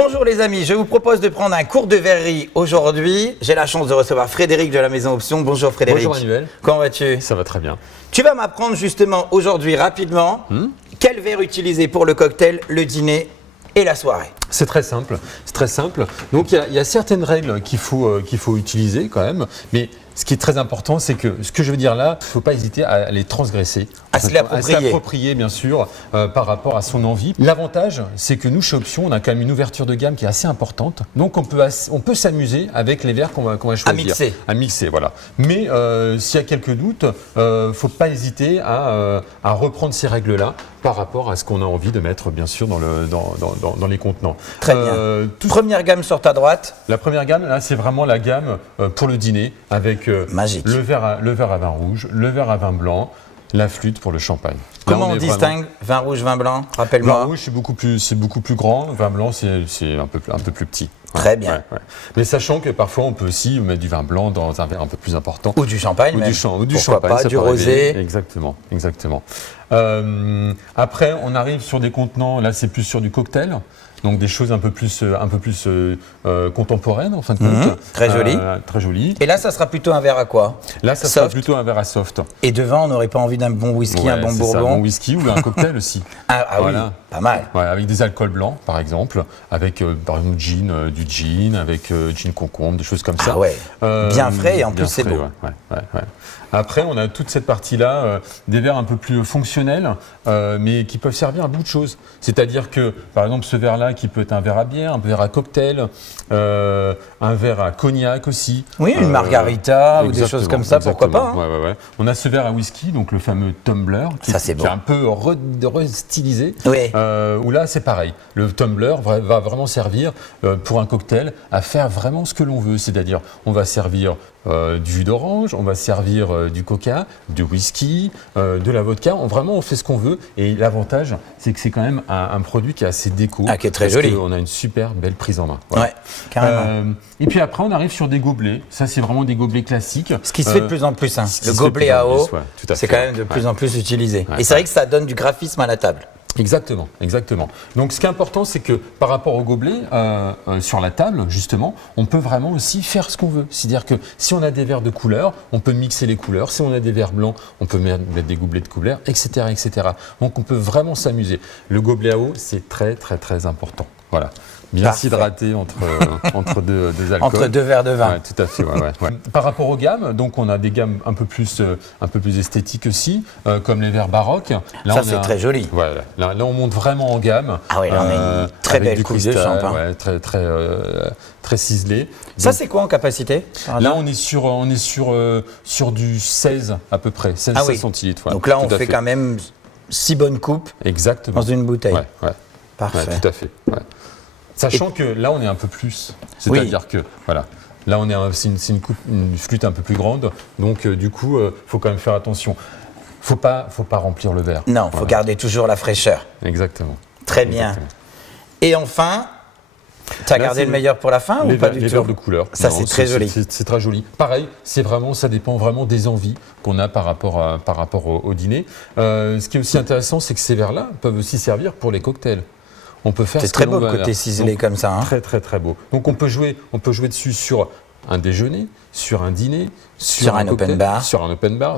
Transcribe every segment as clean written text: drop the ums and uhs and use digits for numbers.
Bonjour les amis, je vous propose de prendre un cours de verrerie aujourd'hui. J'ai la chance de recevoir Frédéric de la Maison Option. Bonjour Frédéric. Bonjour Manuel. Comment vas-tu? Ça va très bien. Tu vas m'apprendre justement aujourd'hui rapidement quel verre utiliser pour le cocktail, le dîner et la soirée. C'est très simple. Donc il y a certaines règles qu'il faut utiliser quand même, mais ce qui est très important, c'est que ce que je veux dire là, il ne faut pas hésiter à les transgresser. À se l'approprier, bien sûr, par rapport à son envie. L'avantage, c'est que nous, chez Option, on a quand même une ouverture de gamme qui est assez importante. Donc, on peut s'amuser avec les verres qu'on va choisir. À mixer, voilà. Mais s'il y a quelques doutes, il ne faut pas hésiter à reprendre ces règles-là par rapport à ce qu'on a envie de mettre, bien sûr, dans les contenants. Très bien. Première gamme sur ta droite. La première gamme, là, c'est vraiment la gamme pour le dîner avec magique. Le verre à vin rouge, le verre à vin blanc, la flûte pour le champagne. Comment on distingue vin rouge, vin blanc? Rappelle-moi. Vin rouge, c'est beaucoup plus grand. Vin blanc, c'est un peu plus petit. Très bien. Ouais. Mais sachant que parfois, on peut aussi mettre du vin blanc dans un verre un peu plus important. Ou du champagne même. Ou du champagne, pas, du rosé. Exactement. Après, on arrive sur des contenants, là, c'est plus sur du cocktail. Donc des choses un peu plus contemporaines en fin de compte. Très joli. Très joli. Et là, ça sera plutôt un verre à quoi? Là, ça sera plutôt un verre à soft. Et devant, on n'aurait pas envie d'un bon whisky, un bon bourbon? Un bon whisky ou un cocktail aussi. Voilà. Oui, pas mal. Ouais, avec des alcools blancs, par exemple, avec par exemple du gin, avec gin concombre, des choses comme ça. Ah ouais. Bien frais et en plus c'est beau. Ouais. Après, on a toute cette partie-là, des verres un peu plus fonctionnels, mais qui peuvent servir à beaucoup de choses. C'est-à-dire que, par exemple, ce verre-là, qui peut être un verre à bière, un verre à cocktail, un verre à cognac aussi. Oui, une margarita ou des choses comme ça, pourquoi pas. Ouais. On a ce verre à whisky, donc le fameux tumbler, qui est un peu restylisé. Oui. Où là, c'est pareil. Le tumbler va vraiment servir pour un cocktail à faire vraiment ce que l'on veut. C'est-à-dire, on va servir du jus d'orange, on va servir du coca, du whisky, de la vodka. On fait ce qu'on veut. Et l'avantage, c'est que c'est quand même un produit qui est assez déco. Qui est très joli. On a une super belle prise en main. Voilà. Ouais, carrément. Et puis après, on arrive sur des gobelets. Ça, c'est vraiment des gobelets classiques. Ce qui se fait de plus en plus. Le gobelet à eau, c'est quand même de plus en plus utilisé. Et c'est vrai que ça donne du graphisme à la table. Exactement. Donc ce qui est important, c'est que par rapport au gobelet, sur la table, justement, on peut vraiment aussi faire ce qu'on veut. C'est-à-dire que si on a des verres de couleur, on peut mixer les couleurs. Si on a des verres blancs, on peut mettre des gobelets de couleur, etc. Donc on peut vraiment s'amuser. Le gobelet à eau, c'est très, très, très important. Voilà. Bien s'hydrater entre deux alcools. Entre deux verres de vin. Ouais, tout à fait. Ouais. Par rapport aux gammes, donc on a des gammes un peu plus esthétiques aussi, comme les verres baroques. Là, ça, c'est très joli. Voilà. Là, on monte vraiment en gamme. Ah oui, là, on a une très belle coupe de champagne. Ouais, très ciselée. Ça, c'est quoi en capacité? Là, on est sur du 16 à peu près, 16 centilitres. Ouais, donc là, on fait quand même 6 bonnes coupes. Exactement. Dans une bouteille. Ouais. Parfait. Ouais, tout à fait. Ouais. Sachant que là, on est un peu plus. C'est-à-dire que, voilà, là, c'est une flûte un peu plus grande. Donc, du coup, il faut quand même faire attention. Faut pas remplir le verre. Non, il faut garder toujours la fraîcheur. Exactement. Très bien. Et enfin, tu as gardé le meilleur pour la fin ou pas du tout? Les verres de couleur. Ça, c'est très joli. C'est très joli. Pareil, ça dépend vraiment des envies qu'on a par rapport au dîner. Ce qui est aussi intéressant, c'est que ces verres-là peuvent aussi servir pour les cocktails. On peut faire. C'est très beau le côté ciselé comme ça. Hein. Très très très beau. Donc on peut jouer dessus sur un déjeuner, sur un dîner, sur un open bar,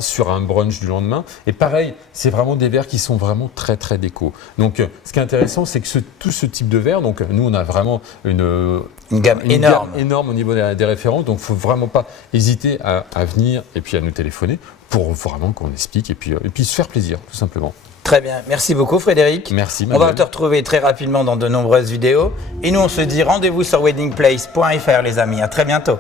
sur un brunch du lendemain. Et pareil, c'est vraiment des verres qui sont vraiment très très déco. Donc ce qui est intéressant, c'est que tout ce type de verre, donc nous on a vraiment une gamme énorme au niveau des références. Donc il ne faut vraiment pas hésiter à venir et puis à nous téléphoner pour vraiment qu'on explique et puis se faire plaisir tout simplement. Très bien, merci beaucoup Frédéric. Merci Manuel. On va te retrouver très rapidement dans de nombreuses vidéos. Et nous on se dit rendez-vous sur weddingplace.fr les amis, à très bientôt.